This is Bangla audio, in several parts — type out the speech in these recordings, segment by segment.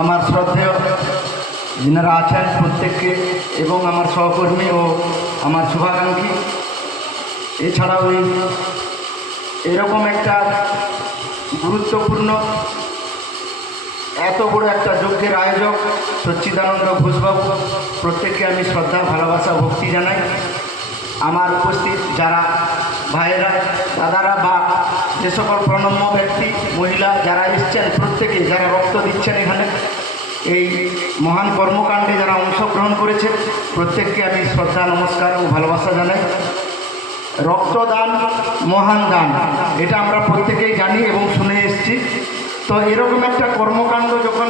আমার শ্রদ্ধেয় যিনারা আছেন প্রত্যেককে এবং আমার সহকর্মী ও আমার শুভাকাঙ্ক্ষী। এছাড়াও এই এরকম একটা গুরুত্বপূর্ণ, এত বড় একটা যজ্ঞের আয়োজক সচ্চিদানন্দ ঘোষবাবু, প্রত্যেককে আমি শ্রদ্ধা, ভালোবাসা, ভক্তি জানাই। আমার উপস্থিত যারা ভাইয়েরা, দাদারা যে সকল প্রণম্য ব্যক্তি, মহিলা যারা এসছেন, প্রত্যেকে যারা রক্ত দিচ্ছেন এখানে, এই মহান কর্মকাণ্ডে যারা অংশগ্রহণ করেছে প্রত্যেককে আমি শ্রদ্ধা, নমস্কার ও ভালোবাসা জানাই। রক্তদান মহান দান, এটা আমরা প্রত্যেকেই জানি এবং শুনে এসছি। তো এরকম একটা কর্মকাণ্ড যখন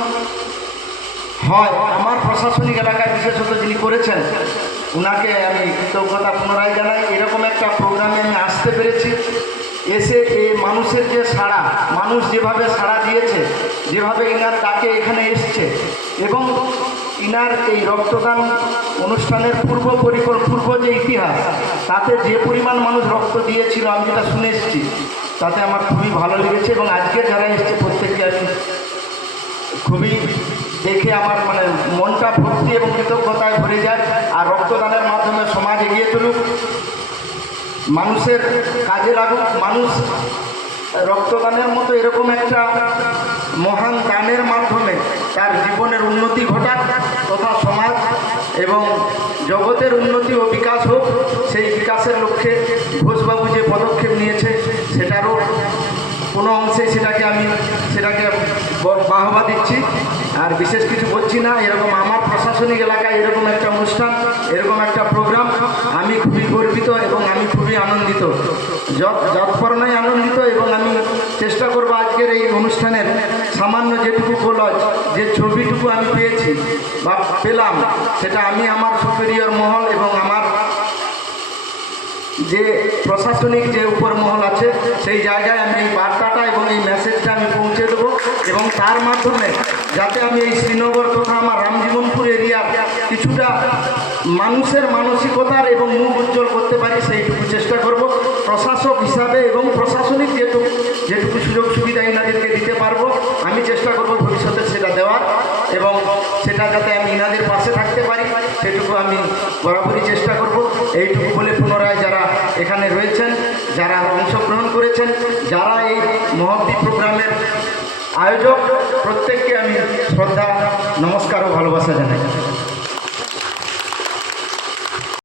হয়, আমার প্রশাসনিক এলাকায় বিশেষত যিনি করেছেন ওনাকে আমি কৃতজ্ঞতা পুনরায় জানাই। এরকম একটা প্রোগ্রামে আমি আসতে পেরেছি। এসে এই মানুষের যে সাড়া, মানুষ যেভাবে সাড়া দিয়েছে, যেভাবে ইনার ডাকে এখানে এসছে, এবং ইনার এই রক্তদান অনুষ্ঠানের পূর্ব পরিকল, পূর্ব যে ইতিহাস, তাতে যে পরিমাণ মানুষ রক্ত দিয়েছিল, আমি যেটা শুনে এসেছি, তাতে আমার খুবই ভালো লেগেছে, এবং আজকে যারা এসছে প্রত্যেককে আমি খুবই দেখে আমার মানে মনটা ভক্তি এবং কৃতজ্ঞতায় ভরে যায়, আর রক্তদানের মাধ্যমে সমাজ এগিয়ে চলুক। মানুষের কাজে লাগুক, মানুষ রক্তদানের মতো এরকম একটা মহান দানের মাধ্যমে তার জীবনের উন্নতি ঘটাক তথা সমাজ এবং জগতের উন্নতি ও বিকাশ হোক, সেই বিকাশের লক্ষ্যে ঘোষবাবু যে পদক্ষেপ নিয়েছে সেটারও কোনো অংশে সেটাকে আমি, সেটাকে বাহবা দিচ্ছি। আর বিশেষ কিছু বলছি না, এরকম আমার প্রশাসনিক এলাকায় এরকম একটা অনুষ্ঠান, এরকম একটা প্রোগ্রাম, আমি খুবই গর্বিত এবং আমি খুবই আনন্দিত। যত যৎপরণায় আনন্দিত এবং আমি চেষ্টা করব আজকের এই অনুষ্ঠানের সামান্য যেটুকু কলজ যে ছবিটুকু আমি পেয়েছি বা পেলাম, সেটা আমি আমার সুপেরিয়র মহল এবং আমার যে প্রশাসনিক যে উপর মহল আছে, সেই জায়গায় আমি এই বার্তাটা এবং এই মেসেজটা আমি পৌঁছে এবং তার মাধ্যমে যাতে আমি এই শ্রীনগর তথা আমার রামজীবনপুর এরিয়ার কিছুটা মানুষের মানসিকতার এবং মুখ উজ্জ্বল করতে পারি, সেইটুকু চেষ্টা করব। প্রশাসক হিসাবে এবং প্রশাসনিক যেটুকু যেটুকু সুযোগ সুবিধা এনাদেরকে দিতে পারব, আমি চেষ্টা করব ভবিষ্যতে সেটা দেওয়ার এবং সেটা যাতে আমি ইনাদের পাশে থাকতে পারি, সেটুকু আমি বরাবরই চেষ্টা করব। এইটুকু বলে পুনরায় যারা এখানে রয়েছেন, যারা অংশগ্রহণ করেছেন, যারা এই মহতি প্রোগ্রামের আয়োজক প্রত্যেককে আমি শ্রদ্ধা নমস্কার ও ভালোবাসা জানাই।